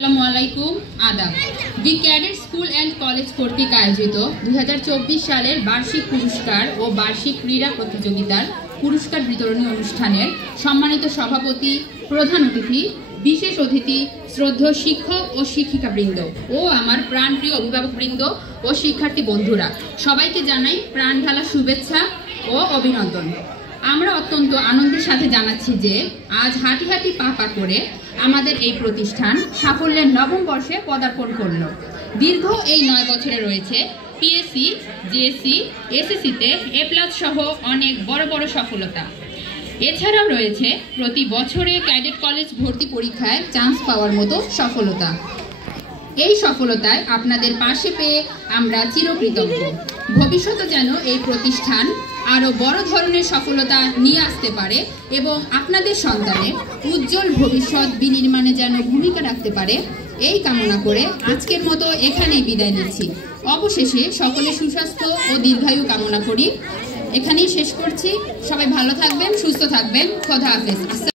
आदाब दि cadet school and college कर्तृक आयोजित 2024 सालेर बार्षिक पुरस्कार और बार्षिक क्रीड़ा प्रतियोगितार पुरस्कार वितरणी अनुष्ठानेर सम्मानित सभापति प्रधान अतिथि विशेष अतिथि श्रद्धेय शिक्षक और शिक्षिकाबृंद और आमार प्राणप्रिय अभिभावकबृंद और शिक्षार्थी बंधुरा सबाइके जानाई प्राण ढाला शुभेच्छा और अभिनंदन। আমরা অত্যন্ত আনন্দের সাথে জানাচ্ছি যে আজ হাঁটি হাঁটি পা পা করে আমাদের এই প্রতিষ্ঠান সাফল্যের নবম বর্ষে পদার্পণ করলো। দীর্ঘ এই 9 বছরে রয়েছে পিএসসি, জিএসসি, এসএসসিতে A+ সহ অনেক বড় বড় সফলতা। এছাড়াও রয়েছে প্রতি বছরে ক্যাডেট কলেজ ভর্তি পরীক্ষায় চান্স পাওয়ার মতো সফলতা। এই সফলতায় আপনাদের পাশে পেয়ে আমরা চিরকৃতজ্ঞ। ভবিষ্যতে যেন এই প্রতিষ্ঠান আরো বড় ধরনের সফলতা নিয়ে আসতে পারে এবং আপনাদের সন্তানের উজ্জ্বল ভবিষ্যৎ বিনির্মাণে যেন ভূমিকা রাখতে পারে এই কামনা করে আজকের মতো এখানেই বিদায় নিচ্ছি। অবশেষে সকলের সুস্বাস্থ্য ও দীর্ঘায়ু কামনা করি। এখানেই শেষ করছি। সবাই ভালো থাকবেন, সুস্থ থাকবেন। খোদা হাফেজ।